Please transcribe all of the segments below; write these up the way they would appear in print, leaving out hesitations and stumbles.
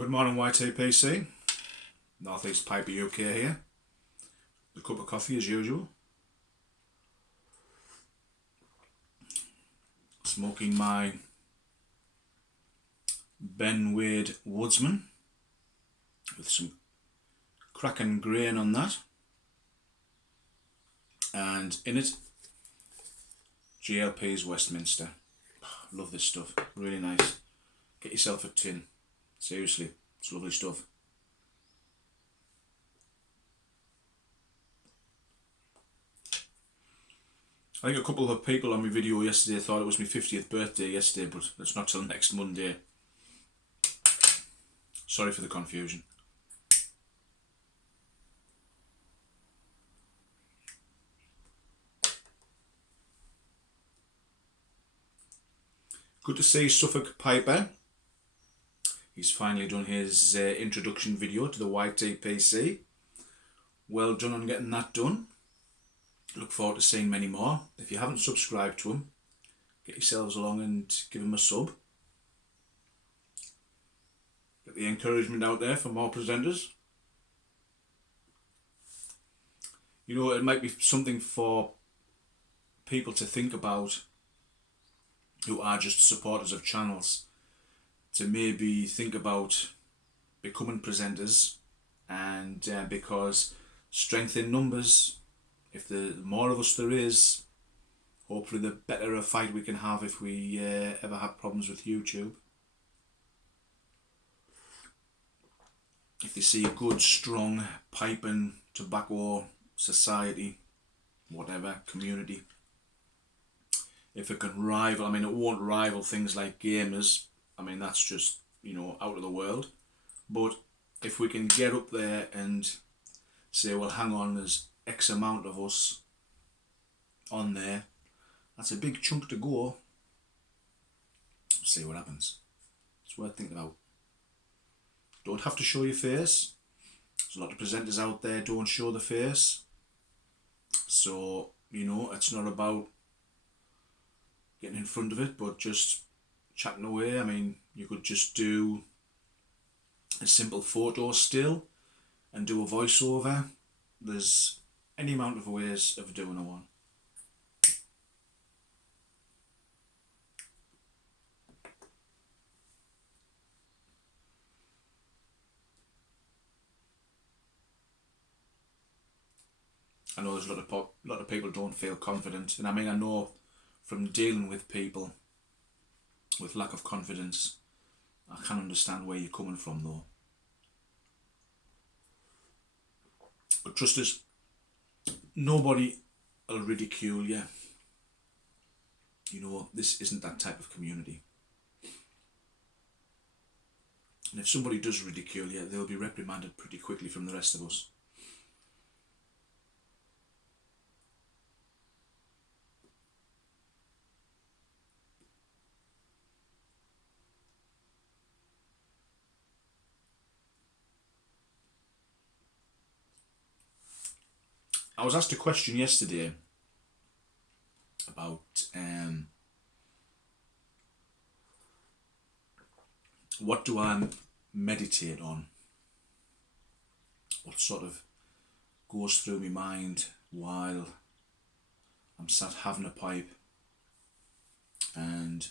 Good morning, YTPC. Northeast Piper UK here. A cup of coffee as usual. Smoking my Ben Wade Woodsman with some cracking grain on that. And in it, GLP's Westminster. Love this stuff, really nice. Get yourself a tin. Seriously, it's lovely stuff. I think a couple of people on my video yesterday thought it was my 50th birthday yesterday, but it's not till next Monday. Sorry for the confusion. Good to see Suffolk Piper. He's finally done his introduction video to the YTPC. Well done on getting that done. Look forward to seeing many more. If you haven't subscribed to him, get yourselves along and give him a sub. Get the encouragement out there for more presenters. You know, it might be something for people to think about who are just supporters of channels, to maybe think about becoming presenters, and because strength in numbers, if the more of us there is, hopefully the better a fight we can have if we ever have problems with YouTube. If they see a good, strong piping tobacco society, whatever, community, if it can rival, I mean, it won't rival things like gamers. I mean, that's just, you know, out of the world. But if we can get up there and say, well, hang on, there's X amount of us on there, that's a big chunk to go. See what happens. It's worth thinking about. Don't have to show your face. There's a lot of presenters out there don't show the face. So, you know, it's not about getting in front of it, but just chatting away. I mean, you could just do a simple photo still and do a voiceover. There's any amount of ways of doing a one. I know there's a lot of people don't feel confident, and I mean, I know from dealing with people with lack of confidence, I can understand where you're coming from though. But trust us, nobody will ridicule you. You know, this isn't that type of community. And if somebody does ridicule you, they'll be reprimanded pretty quickly from the rest of us. I was asked a question yesterday about what do I meditate on? What sort of goes through my mind while I'm sat having a pipe? And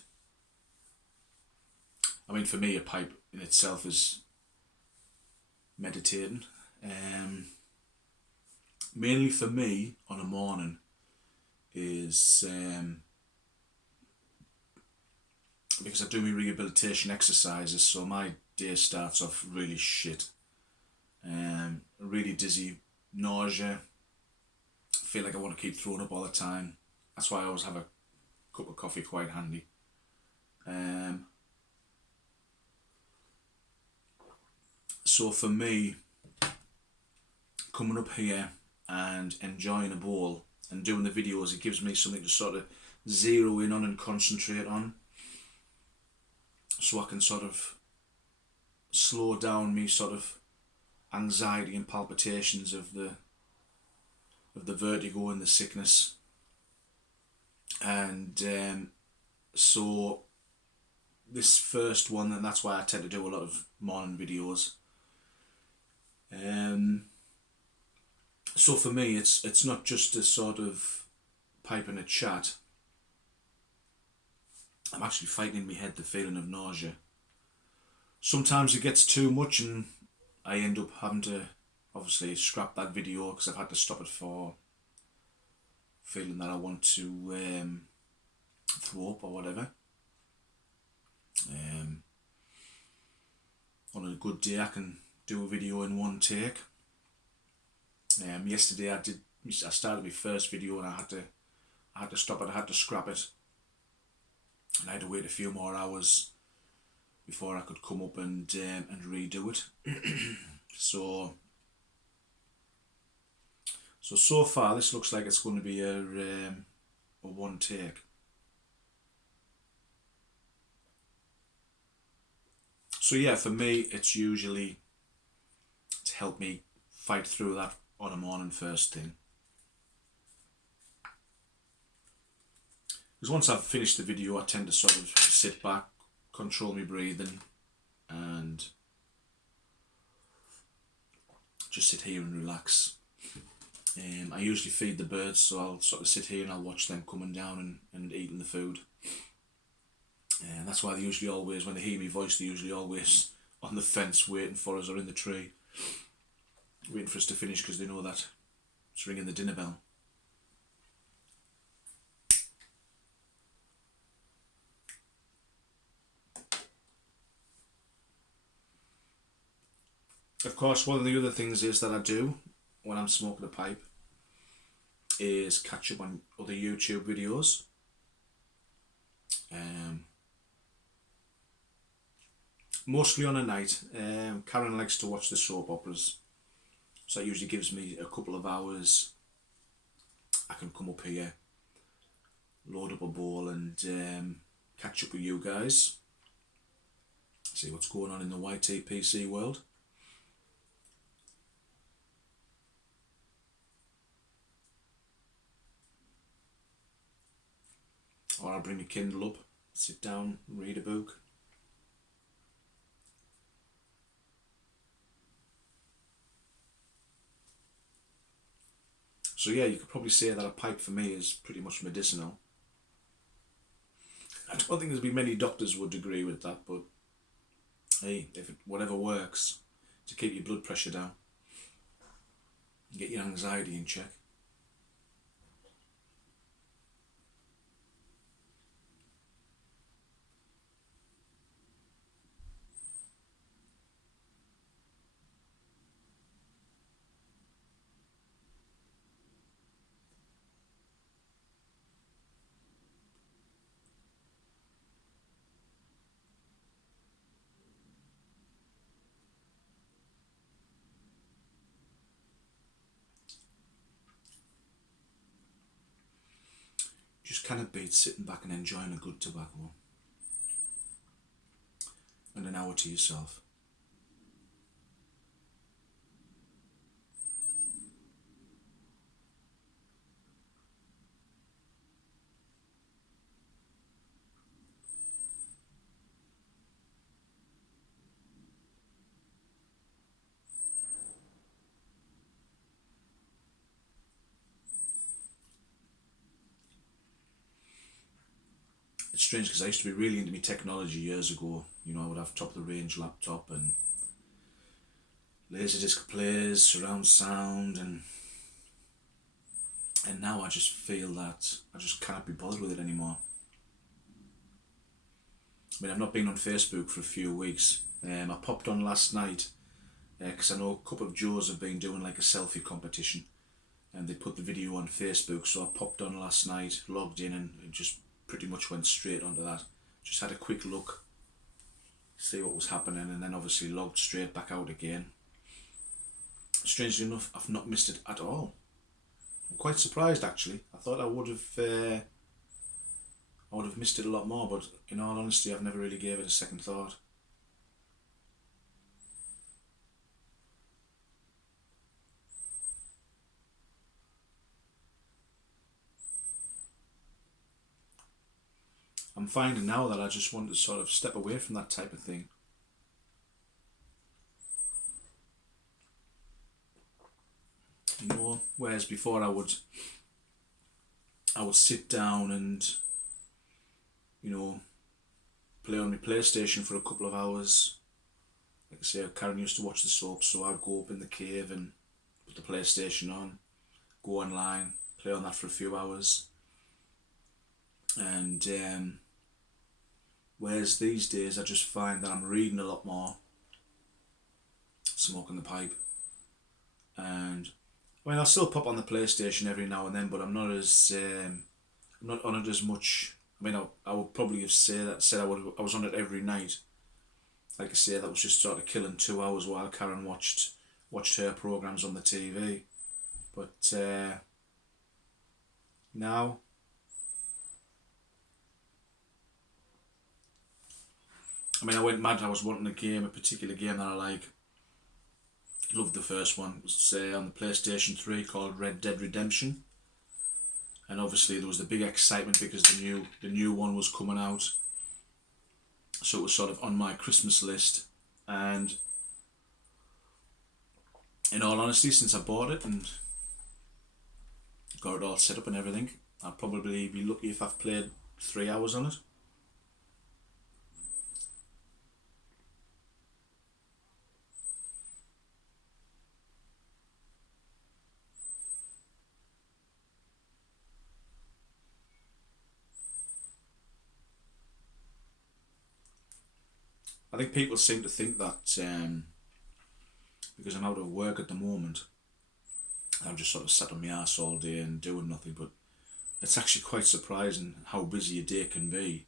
I mean, for me, a pipe in itself is meditating. Mainly for me on a morning is because I do my rehabilitation exercises, so my day starts off really shit. Really dizzy, nausea, feel like I want to keep throwing up all the time. That's why I always have a cup of coffee quite handy. So for me, coming up here and enjoying a bowl and doing the videos, it gives me something to sort of zero in on and concentrate on, so I can sort of slow down me sort of anxiety and palpitations of the vertigo and the sickness. And so this first one, and that's why I tend to do a lot of morning videos. So for me, it's not just a sort of pipe and a chat. I'm actually fighting in my head the feeling of nausea. Sometimes it gets too much and I end up having to obviously scrap that video because I've had to stop it for feeling that I want to throw up or whatever. On a good day I can do a video in one take. Yesterday I started my first video and I had to stop it, I had to scrap it. And I had to wait a few more hours before I could come up and redo it. So far this looks like it's going to be a one take. So yeah, for me it's usually to help me fight through that on a morning first thing. Because once I've finished the video I tend to sort of sit back, control my breathing and just sit here and relax. I usually feed the birds, so I'll sort of sit here and I'll watch them coming down and eating the food. And that's why they usually always, when they hear my voice, they're usually always on the fence waiting for us or in the tree, waiting for us to finish because they know that it's ringing the dinner bell. Of course, one of the other things is that I do when I'm smoking a pipe is catch up on other YouTube videos. Mostly on a night. Karen likes to watch the soap operas, so it usually gives me a couple of hours. I can come up here, load up a bowl and catch up with you guys, see what's going on in the YTPC world. Or I'll bring my Kindle up, sit down, read a book. So yeah, you could probably say that a pipe for me is pretty much medicinal. I don't think there's been many doctors would agree with that, but hey, whatever works to keep your blood pressure down, get your anxiety in check. Just kind of beats sitting back and enjoying a good tobacco and an hour to yourself. It's strange because I used to be really into my technology years ago. You know, I would have top of the range laptop and Laserdisc players, surround sound, and now I just feel that I just can't be bothered with it anymore. I mean, I've not been on Facebook for a few weeks. I popped on last night because I know a couple of Joes have been doing like a selfie competition and they put the video on Facebook, so I popped on last night, logged in and just pretty much went straight onto that. Just had a quick look, see what was happening, and then obviously logged straight back out again. Strangely enough, I've not missed it at all. I'm quite surprised actually. I thought I would have missed it a lot more, but in all honesty I've never really gave it a second thought. I'm finding now that I just want to sort of step away from that type of thing. You know, whereas before I would sit down and, you know, play on my PlayStation for a couple of hours. Like I say, Karen used to watch the soap, so I'd go up in the cave and put the PlayStation on, go online, play on that for a few hours. And whereas these days I just find that I'm reading a lot more, smoking the pipe, and I mean, I still pop on the PlayStation every now and then, but I'm not on it as much. I mean, I would probably have said I was on it every night. Like I say, that was just sort of killing 2 hours while Karen watched her programs on the TV. But now, I mean, I went mad. I was wanting a particular game that I like. Loved the first one. It was on the PlayStation 3 called Red Dead Redemption. And obviously there was the big excitement because the new one was coming out. So it was sort of on my Christmas list. And in all honesty, since I bought it and got it all set up and everything, I'll probably be lucky if I've played 3 hours on it. I think people seem to think that because I'm out of work at the moment, I'm just sort of sat on my ass all day and doing nothing, but it's actually quite surprising how busy a day can be.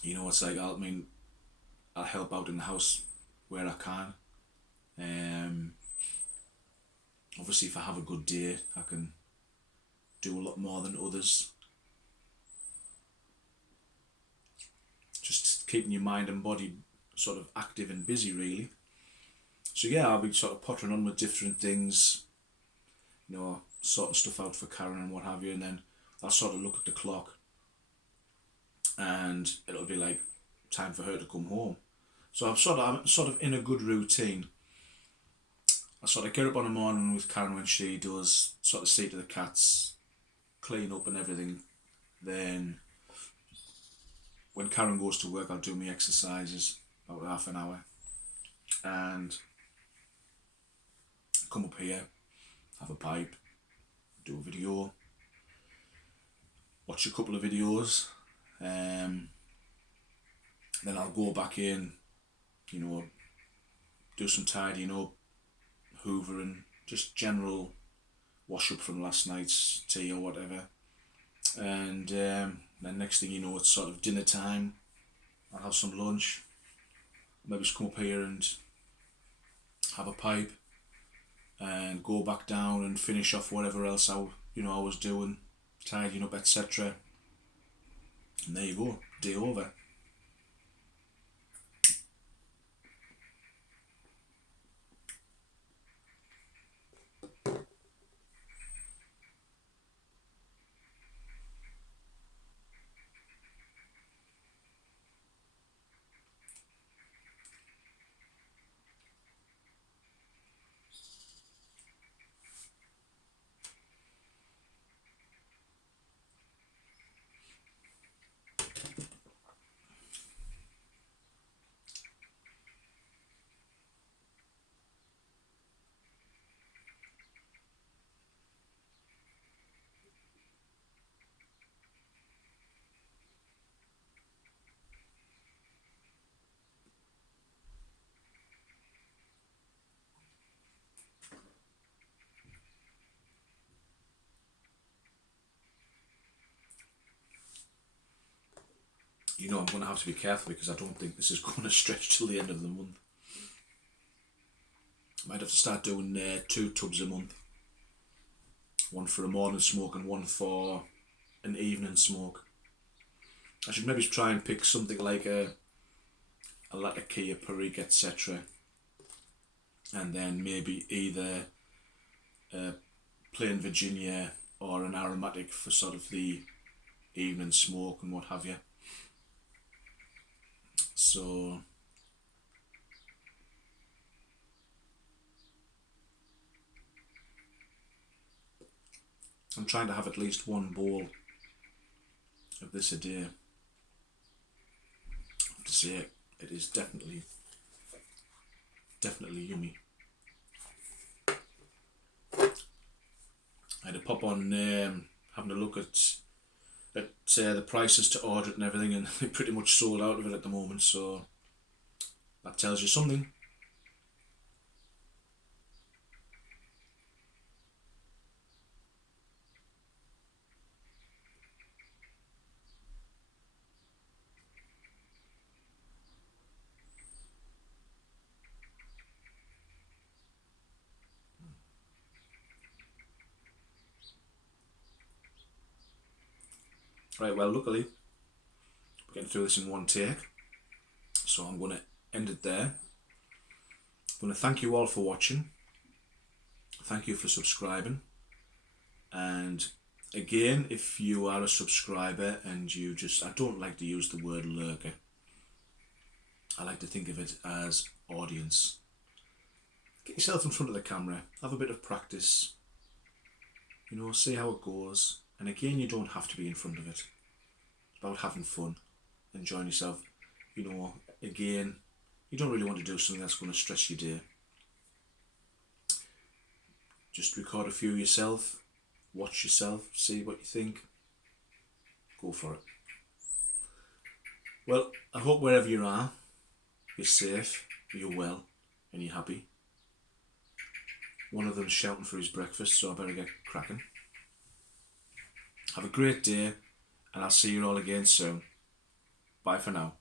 You know, it's like, I'll help out in the house where I can. Um, Obviously, if I have a good day, I can do a lot more than others. Just keeping your mind and body sort of active and busy, really. So yeah, I'll be sort of pottering on with different things, you know, sorting stuff out for Karen and what have you, and then I'll sort of look at the clock and it'll be like time for her to come home. So I'm sort of in a good routine. I sort of get up on the morning with Karen when she does, sort of see to the cats, clean up and everything. Then when Karen goes to work, I'll do my exercises, about half an hour, and come up here, have a pipe, do a video, watch a couple of videos, then I'll go back in, you know, do some tidying up, hoovering, just general wash up from last night's tea or whatever. And then next thing you know, it's sort of dinner time. I'll have some lunch, maybe just come up here and have a pipe, and go back down and finish off whatever else I was doing, tidying up, etc. And there you go, day over. You know, I'm going to have to be careful because I don't think this is going to stretch till the end of the month. I might have to start doing 2 tubs a month. One for a morning smoke and one for an evening smoke. I should maybe try and pick something like a Latakia, Perique, etc. And then maybe either a plain Virginia or an aromatic for sort of the evening smoke and what have you. So I'm trying to have at least one bowl of this a day. I have to say it is definitely yummy. I had to pop on having a look at the prices to order it and everything, and they pretty much sold out of it at the moment, so that tells you something. Right, well, luckily we're getting through this in one take, so I'm going to end it there. I'm going to thank you all for watching. Thank you for subscribing. And again, if you are a subscriber and you just, I don't like to use the word lurker. I like to think of it as audience. Get yourself in front of the camera, have a bit of practice, see how it goes. And again, you don't have to be in front of it. It's about having fun, enjoying yourself. Again, you don't really want to do something that's going to stress your day. Just record a few yourself, watch yourself, see what you think. Go for it. Well, I hope wherever you are, you're safe, you're well, and you're happy. One of them's shouting for his breakfast, so I better get cracking. Have a great day, and I'll see you all again soon. Bye for now.